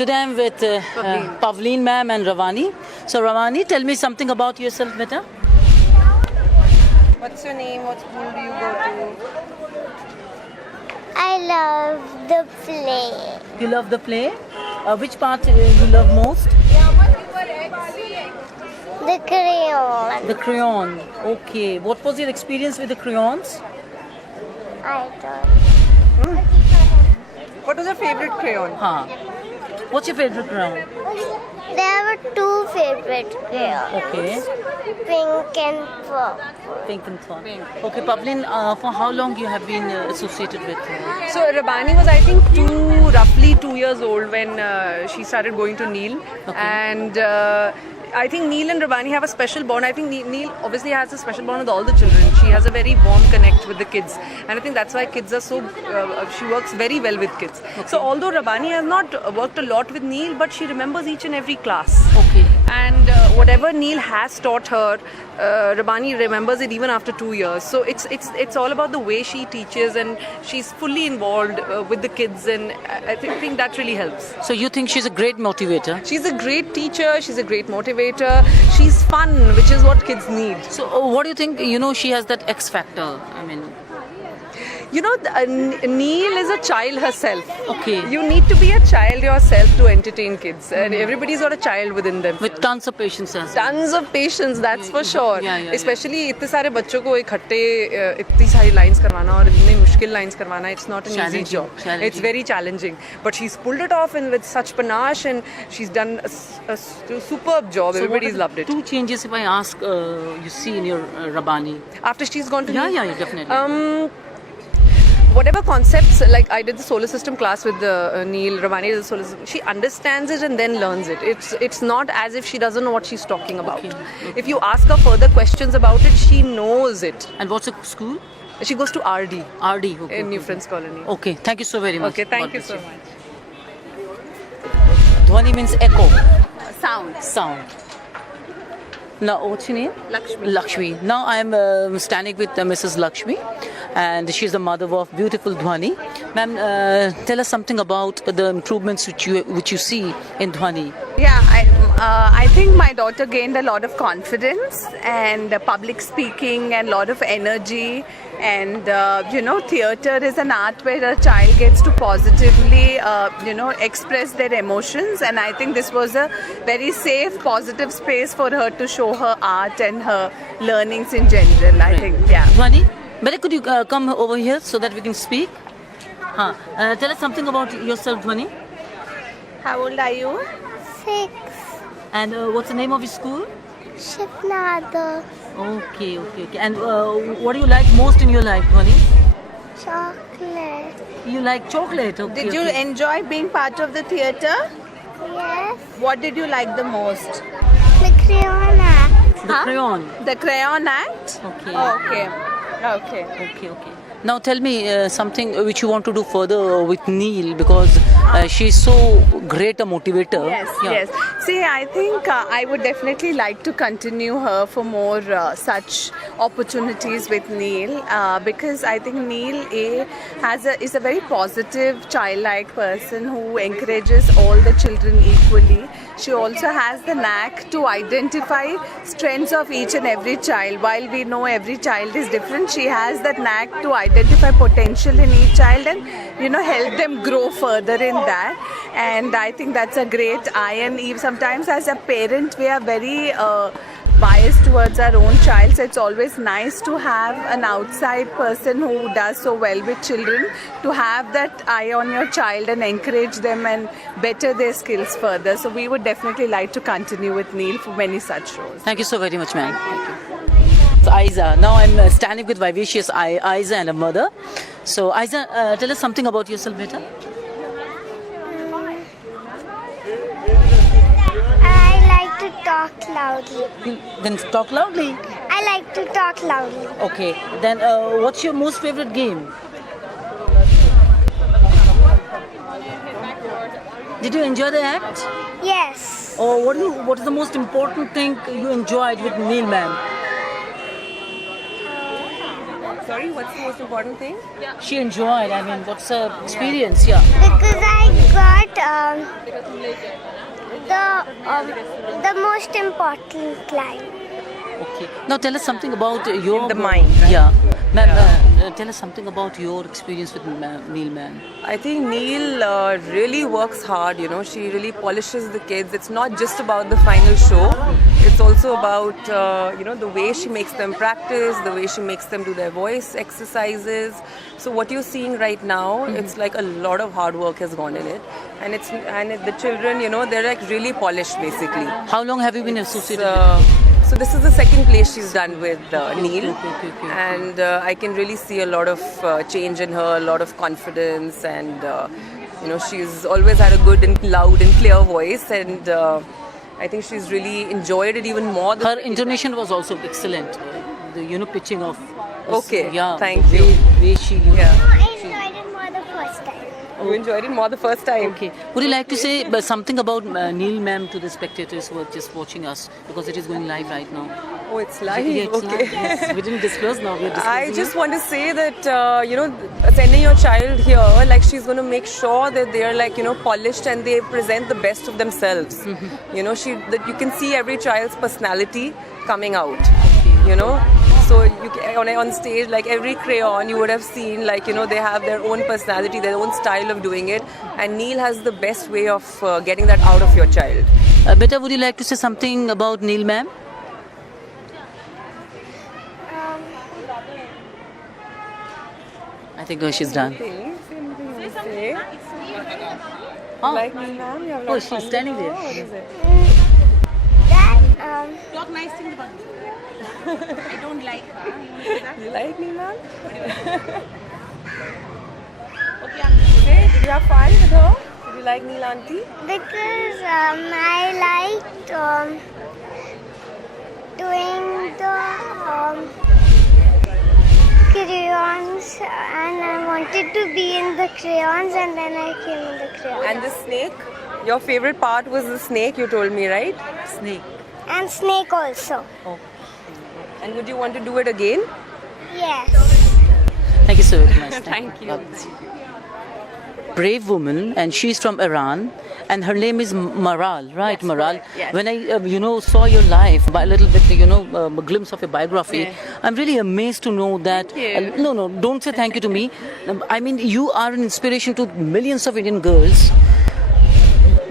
Today I'm with Pavleen ma'am and Ravani. So Ravani, tell me something about yourself, beta. What's your name? What school do you go to? I love the play. You love the play? Which part you love most? The crayon. The crayon. Okay. What was your experience with the crayons? I don't. What was your favorite crayon? Huh. What's your favorite crayon? There were two favorite crayons. Okay. Pink and purple. Pink and fun. Okay, Pavleen, for how long you have been associated with her? So Rabani was, I think, roughly 2 years old when she started going to Neil. Okay. And I think Neil and Rabani have a special bond. I think Neil obviously has a special bond with all the children. She has a very warm connect with the kids. And I think that's why kids are so, she works very well with kids. Okay. So although Rabani has not worked a lot with Neil, but she remembers each and every class. Okay. And whatever Neil has taught her, Rabani remembers it even after 2 years. So it's all about the way she teaches, and she's fully involved with the kids, and I think that really helps. So you think she's a great motivator? She's a great teacher. She's a great motivator. She's fun, which is what kids need. So what do you think? She has that X factor. I mean, Neil is a child herself. Okay. You need to be a child yourself to entertain kids, and everybody's got a child within them. with tons of patience as well. Tons of patience, that's for sure. Yeah. Especially इतने सारे बच्चों को इकट्ठे इतनी सारी lines करवाना और इतनी मुश्किल lines करवाना, it's not an easy Challenging, job. challenging. It's very challenging. But she's pulled it off and with such panache, and she's done a superb job. So Everybody's what are loved the it. two changes, if I ask, you see in your Rabani? After she's gone to Yeah, Neil, definitely. whatever concepts, like I did the solar system class with Neil, Ravani did the solar system, she understands it and then learns it. It's not as if she doesn't know what she's talking about. Okay. If you ask her further questions about it, she knows it. And what's the school? She goes to RD RD. Okay. in New Friends Colony. Okay. Thank you so very much. Okay, thank God you bless so much. Dhwani means echo. Sound. Sound. Now, what's your name? Lakshmi. Lakshmi. Now I'm standing with Mrs. Lakshmi, and she's the mother of beautiful Dhwani. Ma'am, tell us something about the improvements which you see in Dhwani. Yeah, I think my daughter gained a lot of confidence and public speaking and a lot of energy. And theatre is an art where a child gets to positively, express their emotions. And I think this was a very safe, positive space for her to show her art and her learnings in general. I think, yeah. Dhwani, better could you come over here so that we can speak? Tell us something about yourself, Dhwani. How old are you? 6. And what's the name of your school? Shipnada. Okay. And what do you like most in your life, Dhwani? Chocolate. You like chocolate. Okay. Did you okay. enjoy being part of the theatre? Yes. What did you like the most? The crayon act. The crayon. The crayon act? Okay. Okay. Okay. Now tell me something which you want to do further with Neil, because she's so great a motivator. Yes. See, I think I would definitely like to continue her for more such opportunities with Neil, because I think Neil is a very positive, childlike person who encourages all the children equally. She also has the knack to identify strengths of each and every child. While we know every child is different, she has that knack to identify potential in each child and help them grow further in that. And I think that's a great eye. And even sometimes as a parent, we are very biased towards our own child, so it's always nice to have an outside person who does so well with children, to have that eye on your child and encourage them and better their skills further. So we would definitely like to continue with Neil for many such roles. Thank you so very much, ma'am. Thank you. So Aiza, now I'm standing with vivacious Aiza and her mother. So Aiza, tell us something about yourself, beta. I like to talk loudly. Then talk loudly. I like to talk loudly. Okay. Then what's your most favorite game? Did you enjoy the act? Yes. Or what is the most important thing you enjoyed with Neil, ma'am? Sorry, what's the most important thing? She enjoyed. I mean, what's her experience? Yeah. Because I got the most important line. Okay. Now tell us something about your The mind, right? Yeah, ma'am. Tell us something about your experience with Neil, ma'am. I think Neil really works hard, you know. She really polishes the kids. It's not just about the final show. It's also about, the way she makes them practice, the way she makes them do their voice exercises. So what you're seeing right now, it's like a lot of hard work has gone in it. And the children, they're like really polished basically. How long have you been associated So this is the second place she's done with Neil, Okay. and I can really see a lot of change in her, a lot of confidence, and she's always had a good and loud and clear voice, and I think she's really enjoyed it even more. Her intonation was also excellent. The pitching of. Okay, Yeah. thank the you. Way she. Yeah. I enjoyed it more the first time. You enjoyed it more the first time. Okay. Would you like to say something about Neil, ma'am, to the spectators who are just watching us, because it is going live right now? Oh, it's live. Yeah, it's Okay. live. Yes. We didn't disclose now. We are disclosing I just it. want to say that sending your child here, like she's going to make sure that they are polished and they present the best of themselves. That you can see every child's personality coming out. So on stage, like every crayon you would have seen, they have their own personality, their own style of doing it, and Neil has the best way of getting that out of your child. Beta, would you like to say something about Neil, ma'am? I think she's done. Say. Oh, Like me, ma'am, you have a lot oh of she's fun standing with her. there. What is it? That You like me, ma'am? Okay, did you have fun with her? Did you like Neil, auntie? because I liked doing the crayons, and I wanted to be in the crayons, and then I came in the crayons. And the snake? Your favorite part was the snake, you told me, right? Snake. And snake also. And would you want to do it again? Yes. Thank you so very much. Thank you. God bless you. Brave woman, and she's from Iran, and her name is Maral, right? Yes, Maral. correct, yes. When I, saw your life, by a little bit, a glimpse of your biography, Yeah. I'm really amazed to know that. Thank you. No, don't say thank you to me. I mean, you are an inspiration to millions of Indian girls.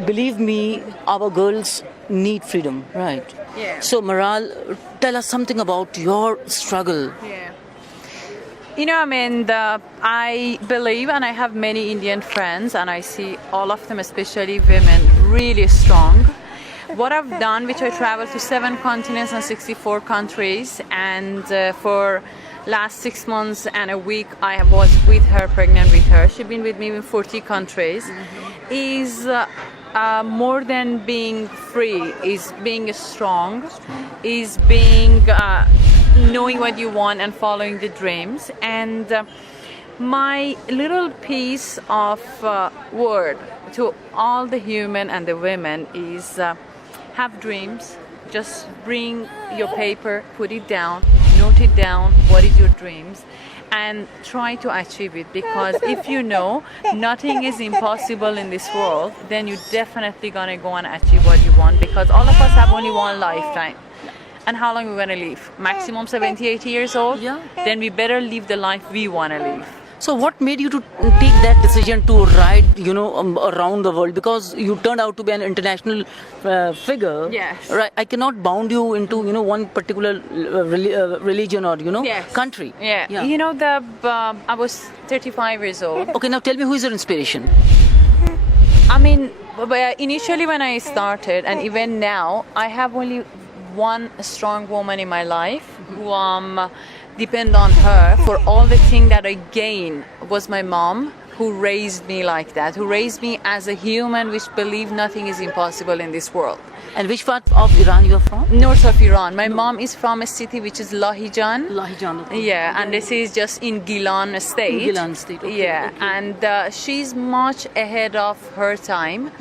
Believe me, our girls need freedom, right? Yeah. So, Maral, tell us something about your struggle. Yeah. I believe, and I have many Indian friends, and I see all of them, especially women, really strong. What I've done, which I traveled to 7 continents and 64 countries, and for last 6 months and a week, I was with her, pregnant with her. She's been with me in 40 countries. Is more than being free, is being strong, is being knowing what you want and following the dreams. And my little piece of word to all the human and the women is have dreams. Just bring your paper, put it down, note it down, what is your dreams, and try to achieve it, because if you know nothing is impossible in this world, then you're definitely gonna go and achieve what you want, because all of us have only one lifetime. And how long we're gonna live? Maximum 70, 80 years old? Yeah. Then we better live the life we wanna live. So what made you to take that decision to ride, around the world? Because you turned out to be an international figure. Yes. Right. I cannot bound you into, one particular religion or, Yes. country. Yeah. I was 35 years old. Okay, now tell me, who is your inspiration? Initially when I started, and even now, I have only one strong woman in my life who depend on her for all the thing that I gain. Was my mom, who raised me like that, who raised me as a human which believed nothing is impossible in this world. And which part of Iran you are from? North of Iran. My mom is from a city which is Lodhi. Lahijan. Okay. Yeah, and this is just in Gilan state. Gilan state, okay, Yeah, okay. and she's much ahead of her time.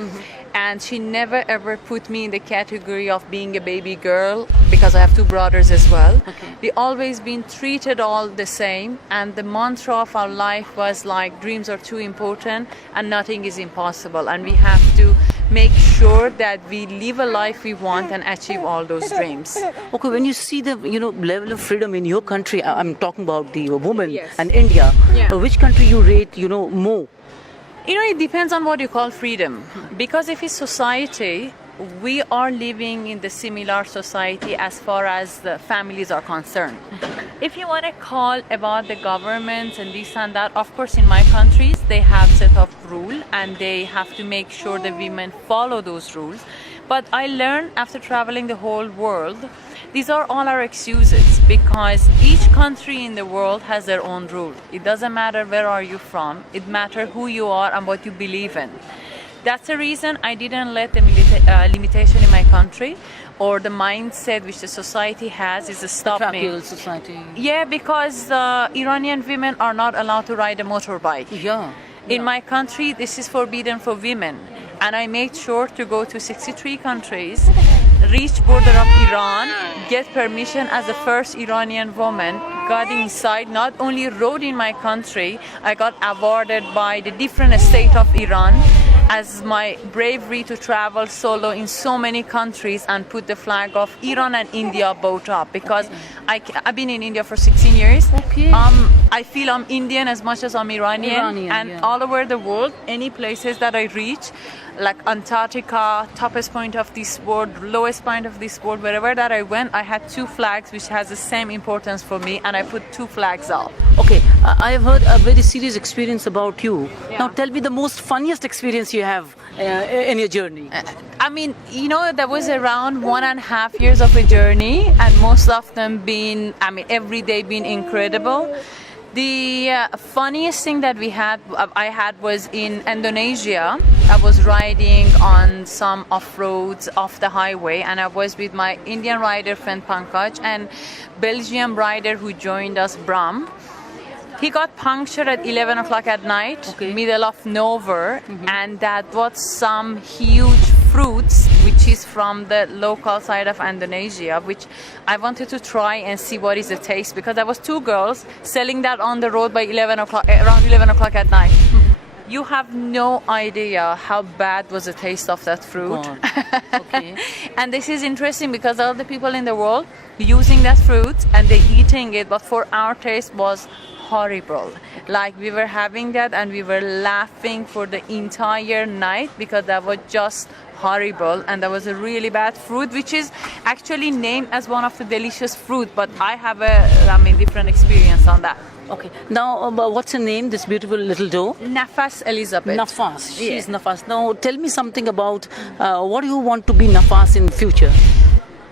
And she never ever put me in the category of being a baby girl because I have two brothers as well. Okay. We always been treated all the same, and the mantra of our life was like dreams are too important and nothing is impossible, and we have to make sure that we live a life we want and achieve all those dreams. Okay, when you see the level of freedom in your country, I'm talking about the woman Yes. and India. Yeah. Which country you rate more? It depends on what you call freedom. Because if it's society, we are living in the similar society as far as the families are concerned. If you want to call about the governments and this and that, of course, in my countries, they have set of rule and they have to make sure the women follow those rules. But I learned after traveling the whole world, these are all our excuses because each country in the world has their own rule. It doesn't matter where are you from, it matters who you are and what you believe in. That's the reason I didn't let the limitation in my country or the mindset which the society has is to stop me. Patriarchal society. Yeah, because Iranian women are not allowed to ride a motorbike. Yeah. In my country, this is forbidden for women. And I made sure to go to 63 countries, reach border of Iran, get permission as the first Iranian woman, got inside, not only rode in my country, I got awarded by the different state of Iran as my bravery to travel solo in so many countries and put the flag of Iran and India both up because I've been in India for 16 years. Okay. I feel I'm Indian as much as I'm Iranian and yeah. all over the world, any places that I reach, like Antarctica, toppest point of this world, lowest point of this world, wherever that I went, I had two flags which has the same importance for me and I put two flags up. Okay, I have heard a very serious experience about you. Now tell me the most funniest experience you have in your journey. I mean, there was around 1.5 years of a journey and most of them been, every day been incredible. The funniest thing that I had was in Indonesia. I was riding on some off-roads off the highway and I was with my Indian rider friend Pankaj and Belgian rider who joined us, Bram. He got punctured at 11 o'clock at night, middle of nowhere, and that was some huge fruits which is from the local side of Indonesia, which I wanted to try and see what is the taste because there was two girls selling that on the road by around 11 o'clock at night. You have no idea how bad was the taste of that fruit. Okay. And this is interesting because all the people in the world using that fruit and they eating it, but for our taste was horrible. Like we were having that and we were laughing for the entire night because that was just horrible and that was a really bad fruit which is actually named as one of the delicious fruit, but I have a different experience on that. Okay. Now, what's her name, this beautiful little doe? Nafas Elizabeth. Nafas. She's Yeah. Nafas. Now, tell me something about what do you want to be Nafas in the future?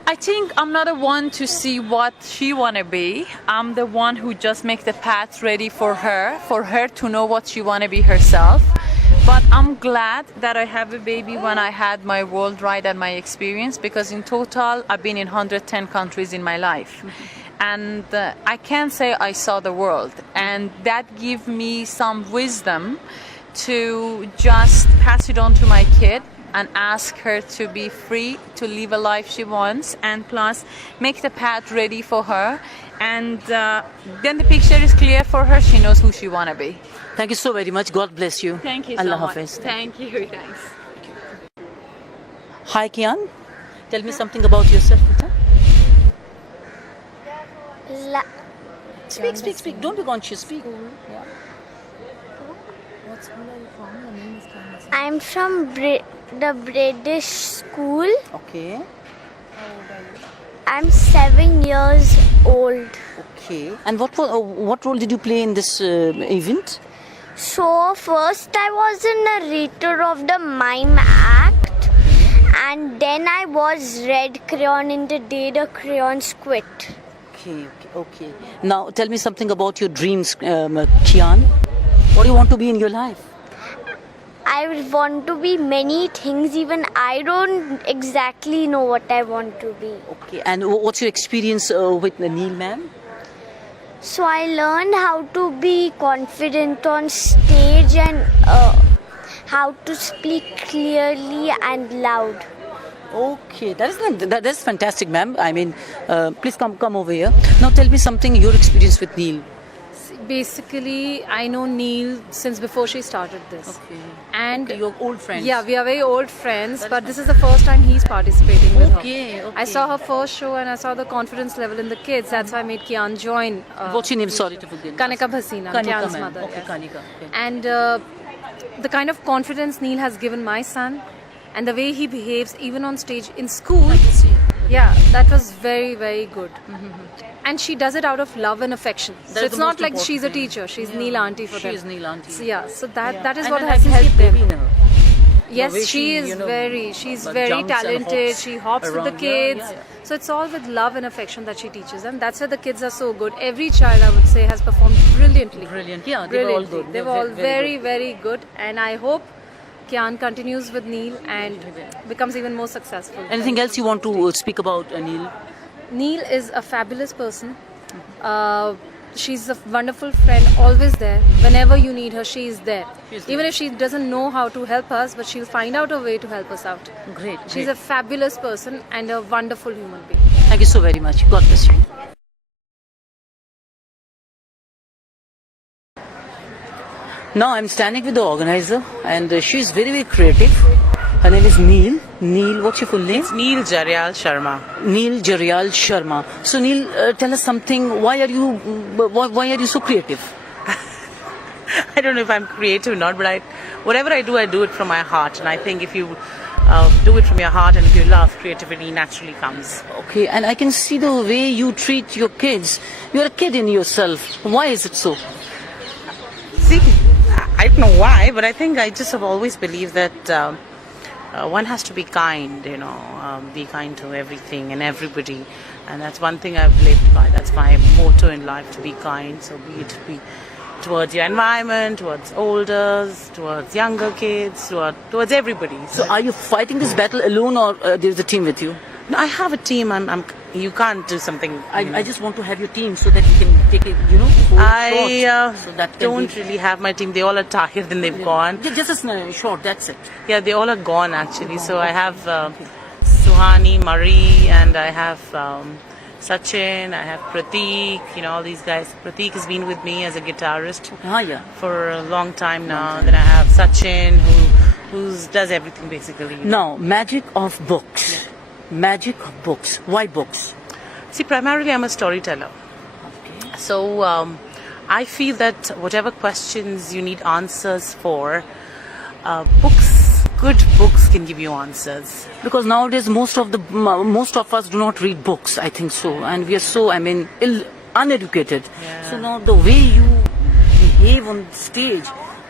I think I'm not the one to see what she wanna be. I'm the one who just makes the path ready for her to know what she wanna be herself. But I'm glad that I have a baby when I had my world ride and my experience because in total I've been in 110 countries in my life. And I can say I saw the world and that gave me some wisdom to just pass it on to my kid and ask her to be free to live a life she wants and plus make the path ready for her and then the picture is clear for her, she knows who she want to be. Thank you so very much. God bless you. Thank you Allah so much. Hafiz. Thank you. Thanks. Hi, Kian. Tell me something about yourself, Rita. Speak. Don't be conscious. Speak. I'm from the British school. Okay. I'm 7 years old. Okay. And what role did you play in this event? So first I was a narrator of the mime act and then I was Red Crayon in the day the crayons quit. Okay. Now tell me something about your dreams, Kian. What do you want to be in your life? I want to be many things, even I don't exactly know what I want to be. Okay. And what's your experience with Neil ma'am? So I learned how to be confident on stage and how to speak clearly and loud. Okay, that's fantastic, ma'am. I mean, please come over here. Now tell me something, your experience with Neil. Basically, I know Neil since before she started this. Okay. And Your old friends. yeah, we are very old friends, but this is the first time he's participating with her. Okay. I saw her first show and I saw the confidence level in the kids. That's why I made Kian join. What's your name? Sorry to forget. Kanika Bhasina, Kanika, Kian's ma'am. mother. Okay, Yes. Kanika. Okay. And the kind of confidence Neil has given my son and the way he behaves even on stage in school, yeah, that was very, very good. And she does it out of love and affection. So That's it's the not most like important she's a thing. teacher. She's Neil auntie for She them. is Neil auntie. So, yeah, so that is And what I has can see helped baby in them. her. Yes, way she is you know, she's jumps very and talented. hops She hops with the around. kids. Yeah. So it's all with love and affection that she teaches them. That's why the kids are so good. Every child, I would say, has performed brilliantly. Brilliant. Yeah, they were all Brilliantly. good. They were all very, very good. And I hope Kian continues with Neil and becomes even more successful. Anything else you want to speak about Neil? Neil is a fabulous person. She's a wonderful friend, always there. Whenever you need her, she is there. Even if she doesn't know how to help us, but she'll find out a way to help us out. Great. She's a fabulous person and a wonderful human being. Thank you so very much. God bless you. Now I'm standing with the organizer, and she's very, very creative. Her name is Neil. Neil, what's your full name? Neil Jarial Sharma. Neil Jarial Sharma. So Neil, tell us something. Why are you so creative? I don't know if I'm creative or not, but whatever I do it from my heart. And I think if you do it from your heart and if you love, creativity naturally comes. Okay, and I can see the way you treat your kids. You're a kid in yourself. Why is it so? See, I don't know why, but I think I just have always believed that one has to be kind, be kind to everything and everybody. And that's one thing I've lived by. That's my motto in life, to be kind. So be towards your environment, towards elders, towards younger kids, towards everybody. So are you fighting this battle alone, or there's a team with you? No, I have a team. You can't do something. I just want to have your team so that you can take it, hold I short, so that can don't be, really have my team. They all are tired and they've gone. just a short. That's it. Yeah, they all are gone actually. So I have Suhani, Marie, and I have Sachin. I have Prateek. All these guys. Prateek has been with me as a guitarist Yeah. for a long time now. Then I have Sachin, who does everything basically. Now, magic of books. Magic of books. Why books? See, primarily I'm a storyteller. So I feel that whatever questions you need answers for, good books can give you answers. Because nowadays most of us do not read books. I think so, and we are so uneducated. Yeah. So now the way you behave on stage.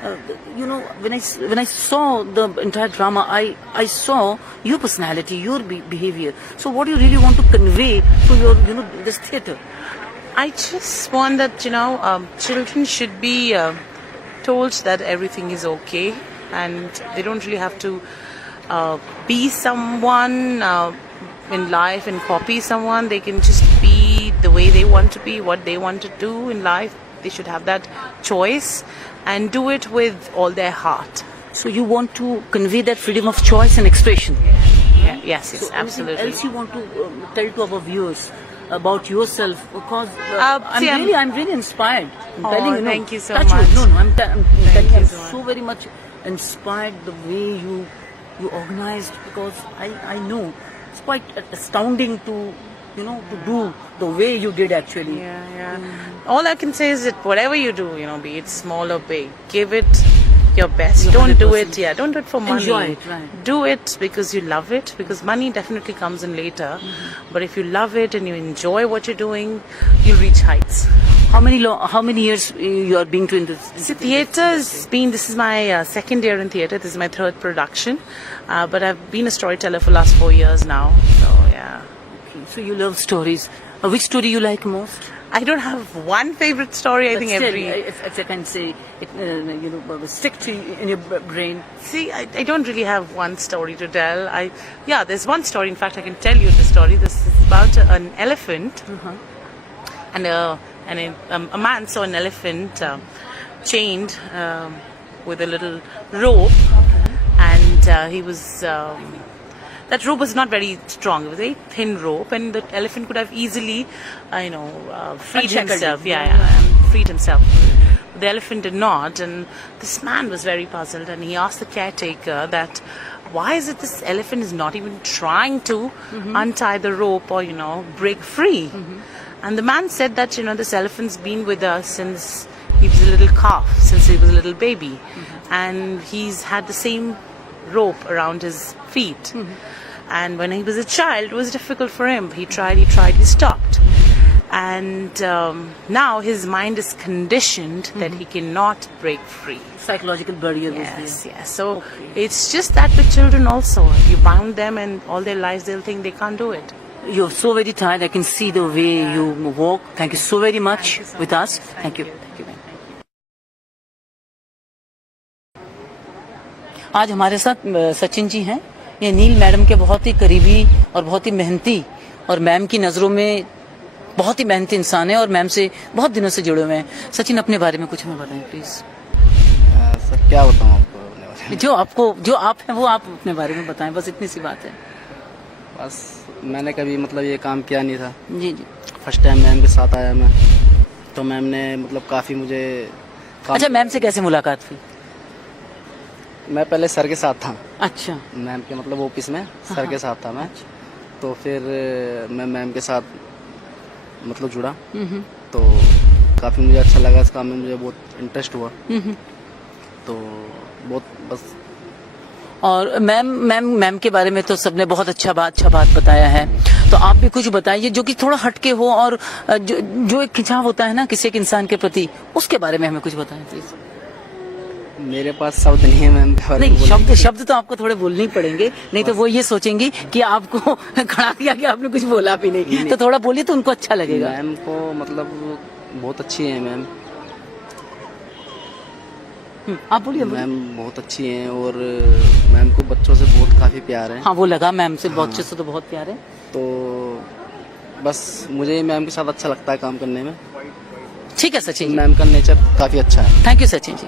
When I saw the entire drama, I saw your personality, your behavior. So what do you really want to convey to your, this theatre? I just want that, children should be told that everything is okay and they don't really have to be someone in life and copy someone. They can just be the way they want to be, what they want to do in life. They should have that choice and do it with all their heart. So you want to convey that freedom of choice and expression? Yeah. Yes, So absolutely. anything else you want to tell to our viewers about yourself? Because I'm really inspired. I'm telling you, thank you so touch wood. much. No, I'm telling you, I'm so much. so very much inspired the way you organized, because I know it's quite astounding to do the way you did actually. Yeah. All I can say is that whatever you do, be it small or big, give it your best. Don't do it, don't do it for money. Enjoy it, right. Do it because you love it, because money definitely comes in later. But if you love it and you enjoy what you're doing, you'll reach heights. How many years you are being to in this? So this is my second year in theatre. This is my third production. But I've been a storyteller for the last 4 years now. So, yeah. So you love stories. Which story you like most? I don't have one favorite story. I think Still, every... if I can say, it stick to in your brain. See, I don't really have one story to tell. There's one story. In fact, I can tell you the story. This is about an elephant, and a man saw an elephant chained with a little rope, he was. That rope was not very strong. It was a very thin rope, and the elephant could have easily, freed himself. Freed himself. The elephant did not, and this man was very puzzled, and he asked the caretaker that why is it this elephant is not even trying to untie the rope or break free. And the man said that this elephant's been with us since he was a little calf, since he was a little baby, and he's had the same rope around his feet. And when he was a child, it was difficult for him. He tried, he stopped. And now his mind is conditioned that he cannot break free. Psychological barrier was Yes, there. yes. So it's just that with children also. You bound them and all their lives they'll think they can't do it. You're so very tired. I can see the way you walk. Thank you so very much with us. Thank you. Thank you. आज हमारे साथ सचिन जी हैं। ये नील madam के बहुत ही करीबी और बहुत ही मेहनती, और मैम की नज़रों में बहुत ही मेहनती इंसान है, और मैम से बहुत दिनों से जुड़े हुए हैं। सचिन, अपने बारे में कुछ हमें बताएं प्लीज। सर क्या बताऊं आपको अपने बारे में? जो आप हैं वो आप अपने बारे में बताएं, बस इतनी सी बात है। बस मैंने कभी मतलब ये काम किया नहीं था। जी जी। फर्स्ट टाइम मैम के साथ आया मैं, तो मैम ने मतलब काफ़ी मुझे अच्छा, मैम से कैसे मुलाकात हुई? मैं पहले सर के साथ था। अच्छा। मैम के मतलब ऑफिस में सर के साथ था मैं। तो फिर मैं मैम के साथ मतलब जुड़ा, तो काफ़ी मुझे अच्छा लगा इस काम में, मुझे बहुत इंटरेस्ट हुआ। तो बहुत बस। और मैम के बारे में तो सबने बहुत अच्छा बात बताया है, तो आप भी कुछ बताइए जो कि थोड़ा हटके हो, और जो एक खिंचाव होता है ना किसी एक इंसान के प्रति, उसके बारे में हमें कुछ बताएं प्लीज। मेरे पास शब्द नहीं है मैम के बारे में। नहीं, शब्द तो आपको थोड़े बोलने ही पड़ेंगे, नहीं तो वो ये सोचेंगी कि आपको खड़ा किया कि आपने कुछ बोला भी नहीं। तो थोड़ा बोलिए तो उनको अच्छा लगेगा। मैम को मतलब बहुत अच्छी है मैम। आप बोलिए। मैम बहुत अच्छी हैं, और मैम को बच्चों से बहुत काफ़ी प्यार है। हाँ, वो लगा मैम से बच्चों से तो बहुत प्यार है। तो बस मुझे मैम के साथ अच्छा लगता है काम करने में। ठीक है सचिन, मैम का नेचर काफ़ी अच्छा है। Thank you Sachin ji.